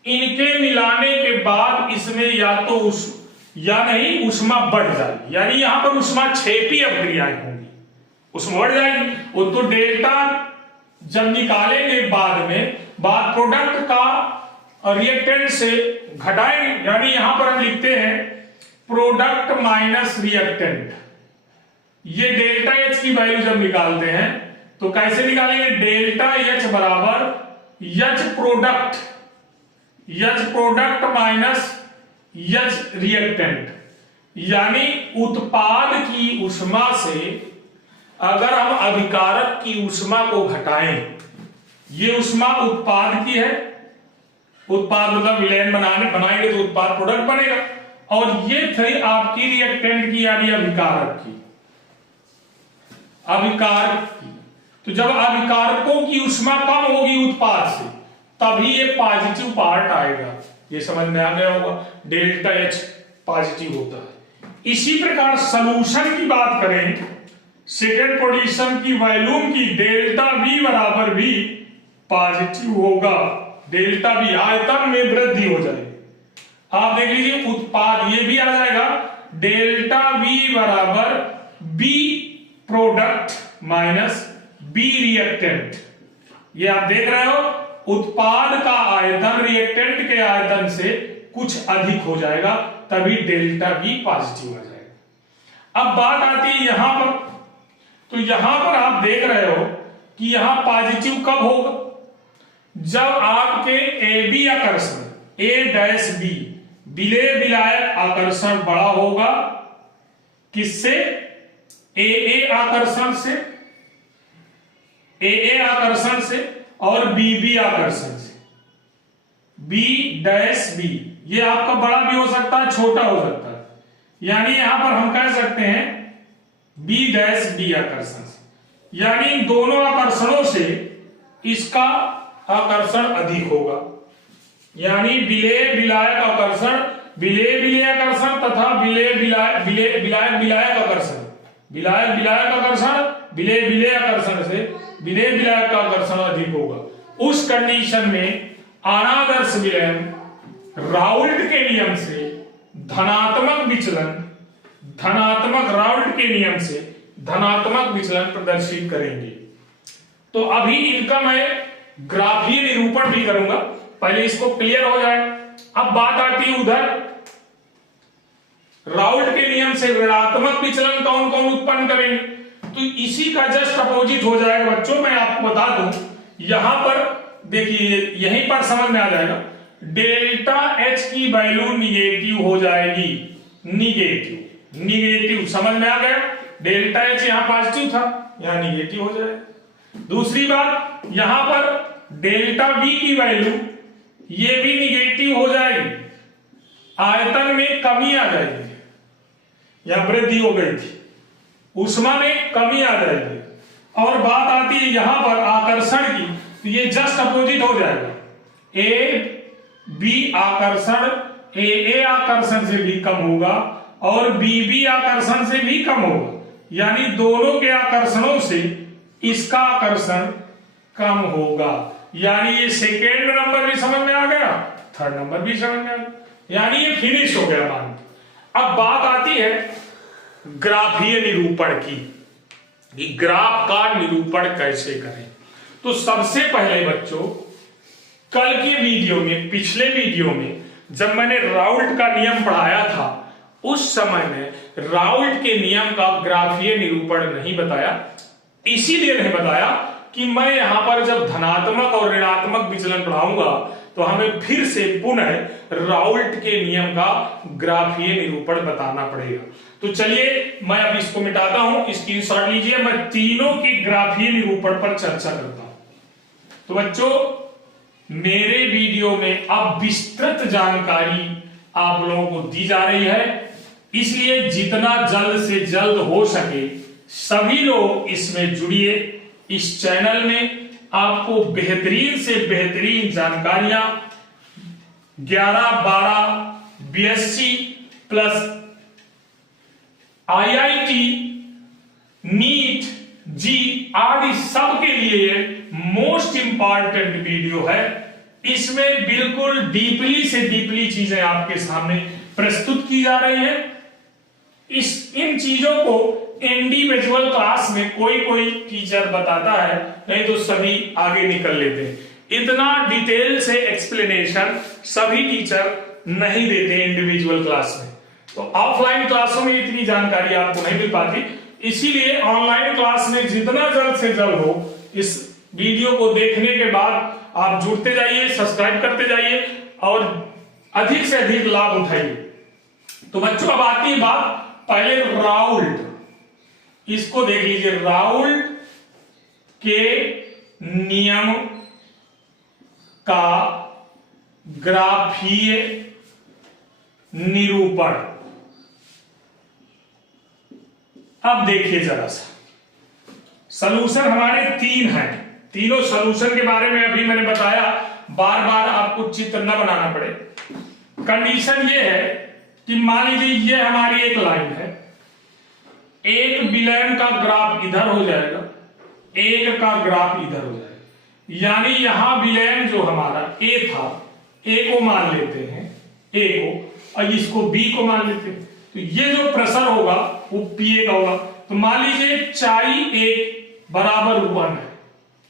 इनके मिलाने के बाद इसमें या तो ऊष्मा बढ़ जाएगी, यानी यहां पर ऊष्मा क्षेपी अभिक्रियाएं होंगी, ऊष्मा बढ़ जाएगी। वो तो डेल्टा जब निकालेंगे बाद में, बाद प्रोडक्ट का रिएक्टेंट से घटाएंगे, यानी यहां पर हम लिखते हैं प्रोडक्ट माइनस रिएक्टेंट। ये डेल्टा एच की वैल्यू जब निकालते हैं तो कैसे निकालेंगे, डेल्टा एच बराबर H product minus H reactant, यानी उत्पाद की ऊष्मा से अगर हम अभिकारक की ऊष्मा को घटाएं, ये ऊष्मा उत्पाद की है, उत्पाद मतलब विलयन बनाएंगे तो उत्पाद प्रोडक्ट बनेगा, और ये थी आपकी रिएक्टेंट की यानी अभिकारक की, अभिकारक की। तो जब अभिकारकों की ऊष्मा कम होगी उत्पाद से, तभी ये पॉजिटिव पार्ट आएगा। ये समझ में आ गया होगा, डेल्टा एच पॉजिटिव होता है। इसी प्रकार सॉल्यूशन की बात करें, सेकेंड पोजीशन की वॉल्यूम की, डेल्टा वी बराबर भी पॉजिटिव होगा, डेल्टा वी आयतन में वृद्धि हो जाएगी। आप देख लीजिए उत्पाद, ये भी आ जाएगा डेल्टा वी बराबर V product minus V reactant. ये आप देख रहे हो, उत्पाद का आयतन रिएक्टेंट के आयतन से कुछ अधिक हो जाएगा, तभी डेल्टा बी पॉजिटिव आ जाएगा। अब बात आती है यहां पर, तो यहां पर आप देख रहे हो कि यहां पॉजिटिव कब होगा, जब आपके ए बी आकर्षण, ए डैश बी विलेय विलायक आकर्षण बड़ा होगा, किससे, ए आकर्षण से, ए आकर्षण से और बी आकर्षण से, बी डैश बी, ये आपका बड़ा भी हो सकता है, छोटा हो सकता है, यानी यहां पर हम कह सकते हैं बी डैश बी आकर्षण से, यानी इन दोनों आकर्षणों से इसका आकर्षण अधिक होगा, यानी विलेय विलायक आकर्षण, विलेय विलेय आकर्षण तथा विलेय विलायक विलायक आकर्षण, विलायक विलायक आकर्षण, विलेय विलेय आकर्षण से विलेय विलायक का आकर्षण अधिक होगा। उस कंडीशन में अनादर्श विलयन राउल्ट के नियम से धनात्मक विचलन, धनात्मक राउल्ट के नियम से धनात्मक विचलन प्रदर्शित करेंगे। तो अभी इनका मैं ग्राफीय निरूपण भी करूंगा, पहले इसको क्लियर हो जाए। अब बात आती है उधर राउल्ट के नियम से ऋणात्मक विचलन कौन कौन उत्पन्न करेंगे, तो इसी का जस्ट अपोजिट हो जाएगा बच्चों। मैं आपको बता दूं, यहां पर देखिए यहीं पर समझ में आ जाएगा, डेल्टा एच की वैल्यू निगेटिव हो जाएगी। निगेटिव समझ में आ गया, डेल्टा एच यहां पॉजिटिव था, यहां निगेटिव हो जाएगा। दूसरी बात, यहां पर डेल्टा वी की वैल्यू ये भी निगेटिव हो जाएगी, आयतन में कमी आ जाएगी, यहां वृद्धि हो गई थी, ऊष्मा में कमी आ जाएगी। और बात आती है यहां पर आकर्षण की, तो ये जस्ट अपोजिट हो जाएगा, ए बी आकर्षण ए आकर्षण से भी कम होगा और बी आकर्षण से भी कम होगा, यानी दोनों के आकर्षणों से इसका आकर्षण कम होगा। यानी ये सेकेंड नंबर भी समझ में आ गया, थर्ड नंबर भी समझ में आ गया, यानी ये फिनिश हो गया मान। अब बात आती है ग्राफीय निरूपण की, ग्राफ का निरूपण कैसे करें। तो सबसे पहले बच्चों, कल के वीडियो में, पिछले वीडियो में जब मैंने राउल्ट का नियम पढ़ाया था, उस समय में राउल्ट के नियम का ग्राफीय निरूपण नहीं बताया। इसीलिए नहीं बताया कि मैं यहां पर जब धनात्मक और ऋणात्मक विचलन पढ़ाऊंगा तो हमें फिर से पुनः राउल्ट के नियम का ग्राफीय निरूपण बताना पड़ेगा। तो चलिए मैं अब इसको मिटाता हूं, स्क्रीनशॉट लीजिए, मैं तीनों के ग्राफीय निरूपण पर चर्चा करता हूं। तो बच्चों, मेरे वीडियो में अब विस्तृत जानकारी आप लोगों को दी जा रही है, इसलिए जितना जल्द से जल्द हो सके सभी लोग इसमें जुड़िए। इस चैनल में आपको बेहतरीन से बेहतरीन जानकारियां 11, 12, बीएससी प्लस आईआईटी, नीट, जी आदि सब के लिए मोस्ट इंपॉर्टेंट वीडियो है। इसमें बिल्कुल डीपली से डीपली चीजें आपके सामने प्रस्तुत की जा रही हैं। इन चीजों को इंडिविजुअल क्लास में कोई टीचर बताता है, नहीं तो सभी आगे निकल लेते हैं। इतना डिटेल से एक्सप्लेनेशन सभी टीचर नहीं देते इंडिविजुअल क्लास में, तो ऑफलाइन क्लासों में इतनी जानकारी आपको नहीं मिल पाती। इसीलिए ऑनलाइन क्लास में जितना जल्द से जल्द हो इस वीडियो को देखने के बाद आप जुड़ते जाइए, सब्सक्राइब करते जाइए और अधिक से अधिक लाभ उठाइए। तो बच्चों, अब आती है बात पहले राउल्ट, इसको देख लीजिए, राउल्ट के नियम का ग्राफीय निरूपण। अब देखिए जरा सा, सलूशन हमारे तीन हैं, तीनों सलूशन के बारे में अभी मैंने बताया, बार बार आपको चित्र न बनाना पड़े। कंडीशन ये है कि मान लीजिए ये हमारी एक लाइन है, एक विलयन का ग्राफ इधर हो जाएगा, एक का ग्राफ इधर हो जाएगा, यानी यहां विलयन जो हमारा ए था, ए को मान लेते हैं, ए को, और इसको बी को मान लेते हैं, तो ये जो प्रेशर होगा वो पीए का होगा। तो मान लीजिए चाई ए बराबर 1 है,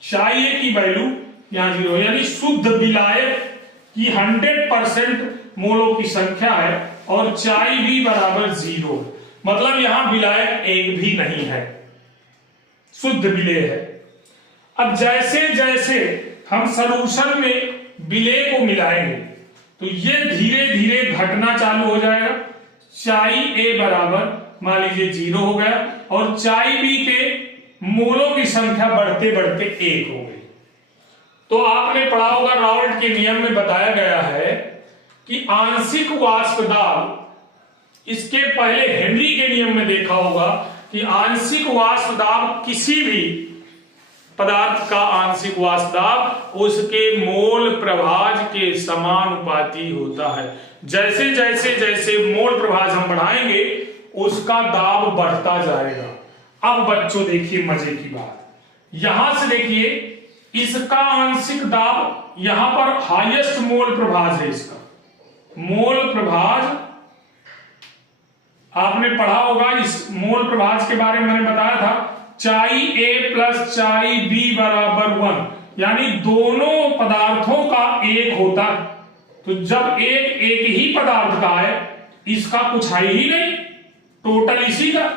चाई ए की वैल्यू यहां 0 है, यानी शुद्ध विलायक की 100% मोलों की संख्या है और चाई बी बराबर 0, मतलब यहां विलायक एक भी नहीं है, शुद्ध विलेय है। अब जैसे जैसे हम सॉल्यूशन में विलेय को मिलाएंगे तो ये धीरे धीरे घटना चालू हो जाएगा। चाई ए बराबर मान लीजिए 0 हो गया और चाई बी के मोलों की संख्या बढ़ते बढ़ते 1 हो गई। तो आपने पढ़ा होगा, राउल्ट के नियम में बताया गया है कि आंशिक वाष्प दाब, इसके पहले हेनरी के नियम में देखा होगा कि आंशिक वाष्प दाब किसी भी पदार्थ का आंशिक वाष्प दाब उसके मोल प्रभाज के समानुपाती होता है। जैसे जैसे जैसे मोल प्रभाज हम बढ़ाएंगे उसका दाब बढ़ता जाएगा। अब बच्चों देखिए मजे की बात, यहां से देखिए इसका आंशिक दाब, यहां पर हाईएस्ट मोल प्रभाज है, इसका मोल प्रभाज आपने पढ़ा होगा इस मोल प्रभाज के बारे में, मैंने बताया था चाई ए प्लस चाई बी बराबर 1, यानी दोनों पदार्थों का एक होता है। तो जब एक ही पदार्थ का है, इसका कुछ है ही नहीं, टोटल इसी का,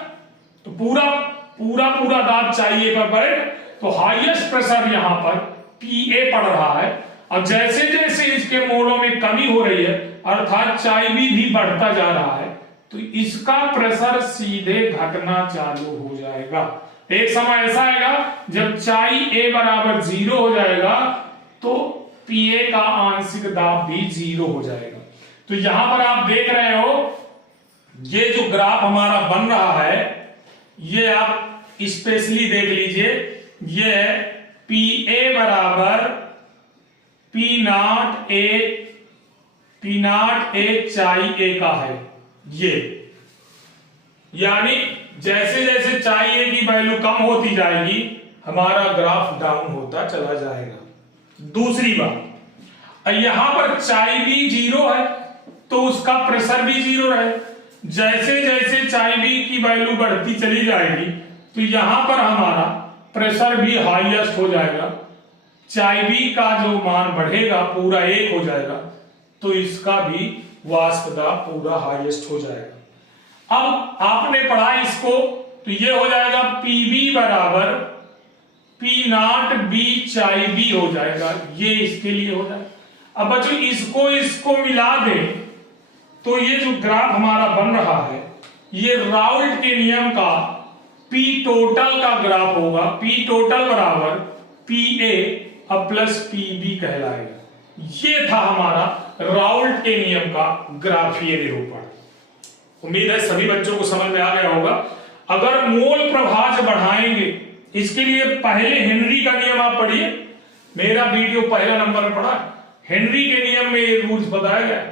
तो पूरा पूरा पूरा दाब चाहिए का पड़ेगा। तो हाईएस्ट प्रेशर यहां पर पीए पड़ रहा है, और जैसे जैसे इसके मोलों में कमी हो रही है, अर्थात चाई बी भी बढ़ता जा रहा है, तो इसका प्रेशर सीधे घटना चालू हो जाएगा। एक समय ऐसा आएगा जब चाई ए बराबर 0 हो जाएगा, तो पीए का आंशिक दाब भी 0 हो जाएगा। तो यहां पर आप देख रहे हो, ये जो ग्राफ हमारा बन रहा है, ये आप स्पेशली देख लीजिए, ये पी ए बराबर पी नॉट ए चाई ए का है। ये यानी जैसे जैसे चाई ए की वैल्यू कम होती जाएगी, हमारा ग्राफ डाउन होता चला जाएगा। दूसरी बात, यहां पर चाई बी 0 है, तो उसका प्रेशर भी 0 रहे। जैसे जैसे चाई बी की वैल्यू बढ़ती चली जाएगी, तो यहां पर हमारा प्रेशर भी हाईएस्ट हो जाएगा। चाई बी का जो मान बढ़ेगा पूरा 1 हो जाएगा, तो इसका भी वाष्प दाब पूरा हाईएस्ट हो जाएगा। अब आपने पढ़ा इसको, तो ये हो जाएगा पीबी बराबर P naught B chi B हो जाएगा, ये इसके लिए हो जाएगा। अब बच्चों इसको मिला दें, तो ये जो ग्राफ हमारा बन रहा है, ये राउल्ट के नियम का पी टोटल का ग्राफ होगा। पी टोटल बराबर पी ए अब प्लस पी बी कहलाएगा। ये था हमारा राउल्ट के नियम का ग्राफीय निरूपण। उम्मीद है सभी बच्चों को समझ में आ गया होगा। अगर मोल प्रभाज बढ़ाएंगे, इसके लिए पहले हेनरी का नियम आप पढ़िए, मेरा वीडियो पहला नंबर पर पढ़ा, हेनरी के नियम में ये रूल्स बताया गया।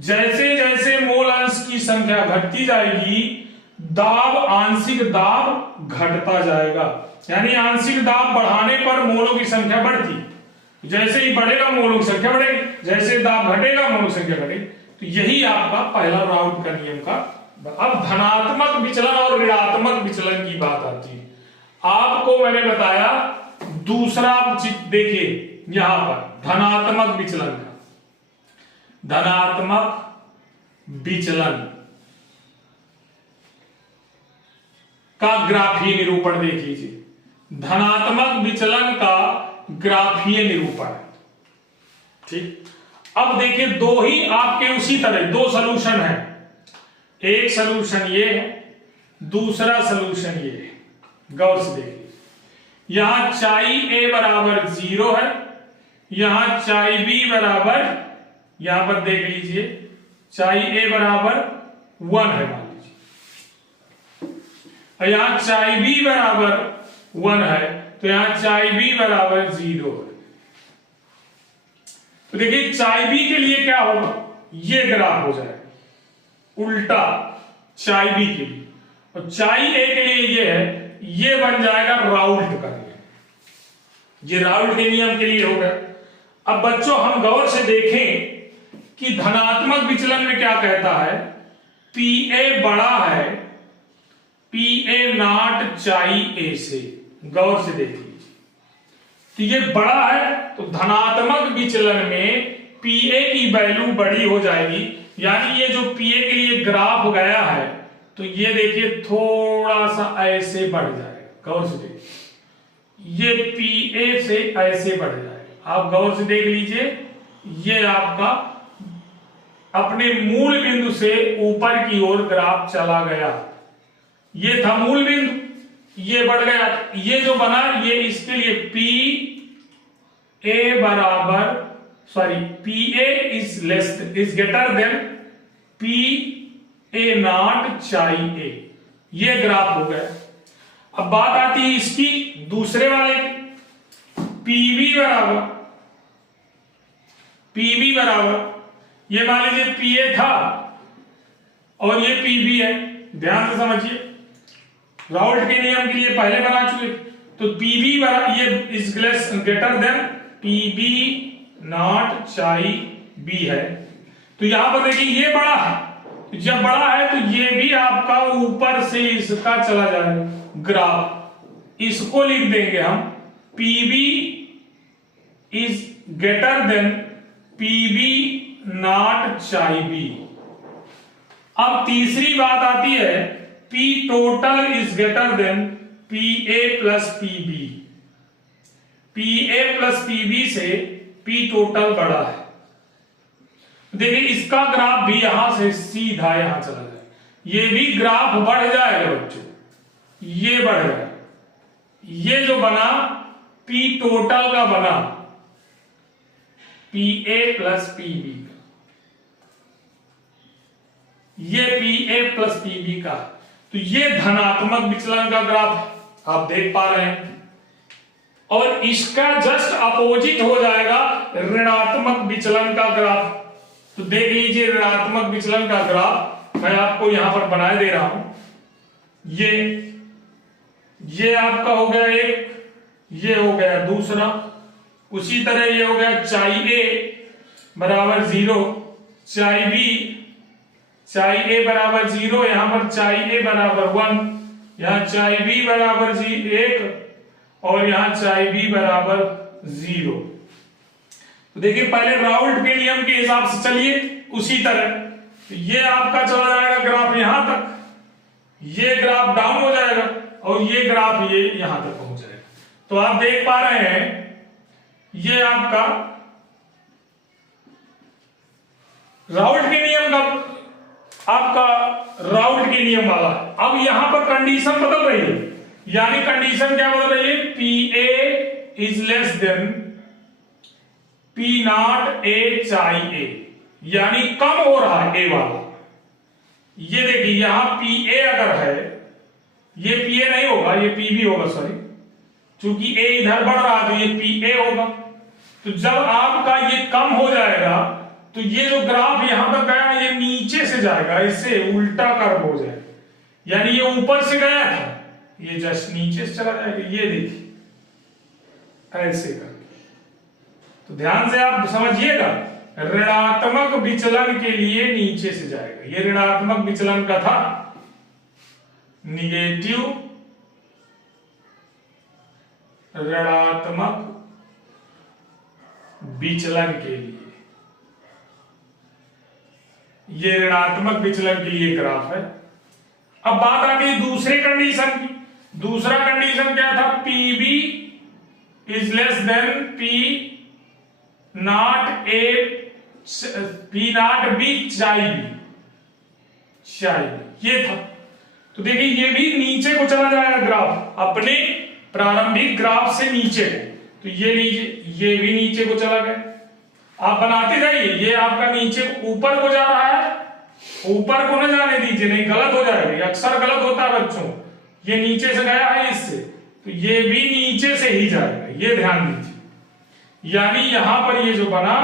जैसे जैसे मोल अंश की संख्या घटती जाएगी, दाब आंशिक दाब घटता जाएगा। यानी आंशिक दाब बढ़ाने पर मोलों की संख्या बढ़ती, जैसे ही बढ़ेगा मोलों की संख्या बढ़ेगी, जैसे दाब घटेगा मोलों की संख्या घटेगी। तो यही आपका पहला राउल्ट का नियम का। अब धनात्मक विचलन और ऋणात्मक विचलन की बात आती है। आपको मैंने बताया दूसरा चित्र, देखिए यहां पर धनात्मक विचलन का, धनात्मक विचलन का ग्राफीय निरूपण देख लीजिए। धनात्मक विचलन का ग्राफीय निरूपण, ठीक। अब देखिए दो ही आपके उसी तरह दो सॉल्यूशन है, एक सॉल्यूशन ये है, दूसरा सॉल्यूशन ये है। गौर से देखिए, यहां चाई ए बराबर 0 है, यहां चाई बी बराबर, यहां पर देख लीजिए चाई ए बराबर 1 है मान लीजिए, और यहां चाई बी बराबर 1 है, तो यहां चाई बी बराबर 0 है। तो देखिए चाई बी के लिए क्या होगा, ये ग्राफ हो जाएगा उल्टा चाई बी के लिए, और चाई ए के लिए ये है, ये बन जाएगा राउल्ट का नियम। ये राउल्ट के नियम के लिए होगा। अब बच्चों हम गौर से देखें कि धनात्मक विचलन में क्या कहता है, पी ए बड़ा है पी ए नॉट चाई ए से। गौर से देख लीजिए, तो ये बड़ा है, तो धनात्मक विचलन में पीए की वैल्यू बड़ी हो जाएगी। यानी ये जो पीए के लिए ग्राफ गया है, तो ये देखिए थोड़ा सा ऐसे बढ़ जाएगा। गौर से देखिए, ये पीए से ऐसे बढ़ जाएगा। आप गौर से देख लीजिए, ये आपका अपने मूल बिंदु से ऊपर की ओर ग्राफ चला गया। ये था मूल बिंदु, ये बढ़ गया। ये जो बना, ये इसके लिए पी ए बराबर, sorry P A is greater than P A not चाई ए, ये ग्राफ हो गया। अब बात आती है इसकी दूसरे वाले की, पीबी बराबर, ये मान लीजिए पी ए था और ये पीबी है। ध्यान से समझिए, राउल्ट के नियम के लिए पहले बना चुके, तो पीबी बराबर, ये is greater than PB not चाई बी है। तो यहां पर देखिए ये बड़ा है, जब बड़ा है तो ये भी आपका ऊपर से इसका चला जाएगा ग्राफ। इसको लिख देंगे हम PB is greater then PB not चाई B। अब तीसरी बात आती है P total is greater then PA plus PB। PA plus PB से P टोटल बड़ा है। देखिए इसका ग्राफ भी यहां से सीधा यहां चला जाए, ये भी ग्राफ बढ़ जाएगा बच्चों, ये बढ़ गया। ये जो बना P टोटल का बना PA प्लस PB, ये PA प्लस PB का, तो ये धनात्मक विचलन का ग्राफ आप देख पा रहे हैं। और इसका जस्ट अपोजिट हो जाएगा ऋणात्मक विचलन का ग्राफ। तो देख लीजिए ऋणात्मक विचलन का ग्राफ मैं आपको यहां पर बनाए दे रहा हूं। ये आपका हो गया एक, ये हो गया दूसरा, उसी तरह ये हो गया चाई A बराबर 0, चाई A बराबर 0, यहां पर चाई A बराबर 1, यहां चाई B बराबर 1 और यहां चाई B बराबर 0। तो देखिए पहले राउल्ट के नियम के हिसाब से चलिए, उसी तरह तो ये आपका चला जाएगा ग्राफ यहां तक, ये ग्राफ डाउन हो जाएगा और ये ग्राफ ये यहां तक पहुंच जाएगा। तो आप देख पा रहे हैं ये आपका राउल्ट के नियम का, आपका राउल्ट के नियम वाला। अब यहां पर कंडीशन बदल रही है, यानी कंडीशन क्या बदल रही है, PA is less than P not A चाई A, यानी कम हो रहा है A वाला। ये देखिए यहां PA अगर है, ये PA नहीं होगा, ये PB होगा, सॉरी, चूंकि A इधर बढ़ रहा है तो ये PA होगा। तो जब आपका ये कम हो जाएगा तो ये जो ग्राफ यहां तक गया ये नीचे से जाएगा, इससे उल्टा कर्व हो जाएगा, यानी ये ऊपर से गया था, ये जस्ट नीचे से चला जाएगा। ये देखिए ऐसे कर, तो ध्यान से आप समझिएगा, ऋणात्मक विचलन के लिए नीचे से जाएगा। ये ऋणात्मक विचलन का था, निगेटिव ऋणात्मक विचलन के लिए, ये ऋणात्मक विचलन के लिए ग्राफ है। अब बात आ गई दूसरे कंडीशन की। दूसरा कंडीशन क्या था, PB is less than P not B चाई B, ये था। तो देखिए ये भी नीचे को चला जाएगा ग्राफ, अपने प्रारंभिक ग्राफ से नीचे को। तो ये ये भी नीचे को चला गया। आप बनाते जाइए, ये आपका नीचे ऊपर को जा रहा है, ऊपर को न जाने दीजिए, नहीं गलत हो जाएगा, ये अक्सर गलत होता है बच्चों। ये नीचे से गया है इससे, तो ये भी नीचे से ही जाएगा, ये ध्यान दीजिए। यानी यहां पर ये जो बना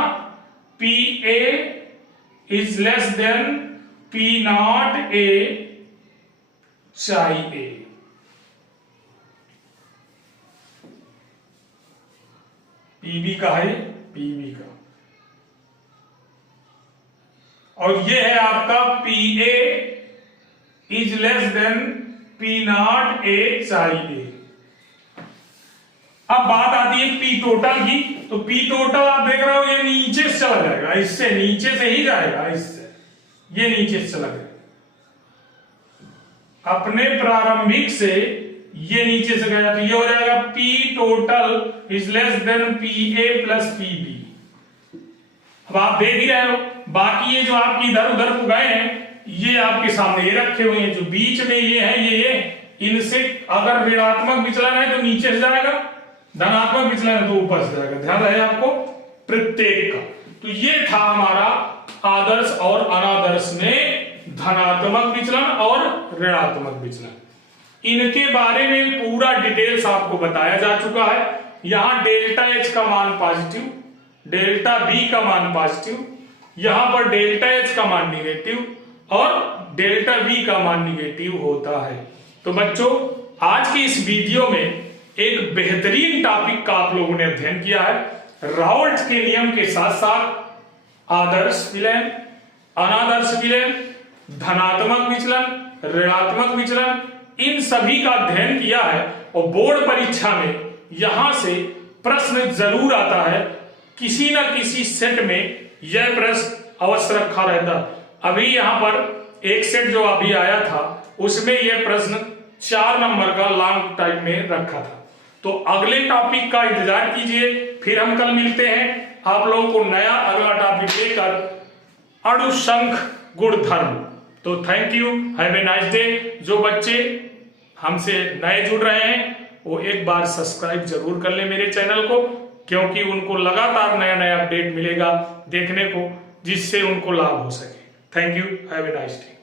PA is less than P not A चाई A। PB का है, PB का, और ये है आपका PA is less than P not A चाई A। अब बात आती है P टोटल की। तो P टोटल आप देख रहे हो ये नीचे से चला जाएगा, इससे नीचे से ही जाएगा, इससे ये नीचे से चला जाएगा, अपने प्रारंभिक से ये नीचे से गया, तो ये हो जाएगा P total is less than PA plus PB। अब आप देख ही रहे हो, बाकी ये जो आपकी इधर उधर को गए हैं ये आपके सामने ये रखे हुए हैं, जो बीच में ये है ये इनसे अगर ऋणात्मक विचलन है तो नीचे से जाएगा, धनात्मक विचलन है तो ऊपर से जाएगा। ध्यान रहे आपको प्रत्येक का। तो ये था हमारा आदर्श और अनादर्श में धनात्मक विचलन और ऋणात्मक विचलन। इनके बारे में पूरा डिटेल्स आपको बताया जा चुका है। यहां डेल्टा H का मान पॉजिटिव, डेल्टा B का मान पॉजिटिव, यहां पर डेल्टा H का मान निगेटिव और डेल्टा B का मान निगेटिव होता है। तो बच्चों आज की इस वीडियो में एक बेहतरीन टॉपिक का आप लोगों ने अध्ययन किया है। राउल्ट के नियम के साथ साथ आदर्श विलयन, अनादर्श विलयन धनात्मक विचलन, ऋणात्मक विचलन, इन सभी का अध्ययन किया है और बोर्ड परीक्षा में यहां से प्रश्न जरूर आता है, किसी न किसी सेट में यह प्रश्न अवश्य रखा रहता। अभी यहां पर एक सेट जो अभी आया था उसमें यह प्रश्न 4 नंबर का लॉन्ग टाइप में रखा था। तो अगले टॉपिक का इंतजार कीजिए, फिर हम कल मिलते हैं आप लोगों को नया अगला टॉपिक लेकर, अणुसंख गुणधर्म। तो thank you, have a nice day. जो बच्चे हमसे नए जुड़ रहे हैं वो एक बार सब्सक्राइब जरूर कर ले मेरे चैनल को, क्योंकि उनको लगातार नया नया अपडेट मिलेगा देखने को, जिससे उनको लाभ हो सके। Thank you, have a nice day.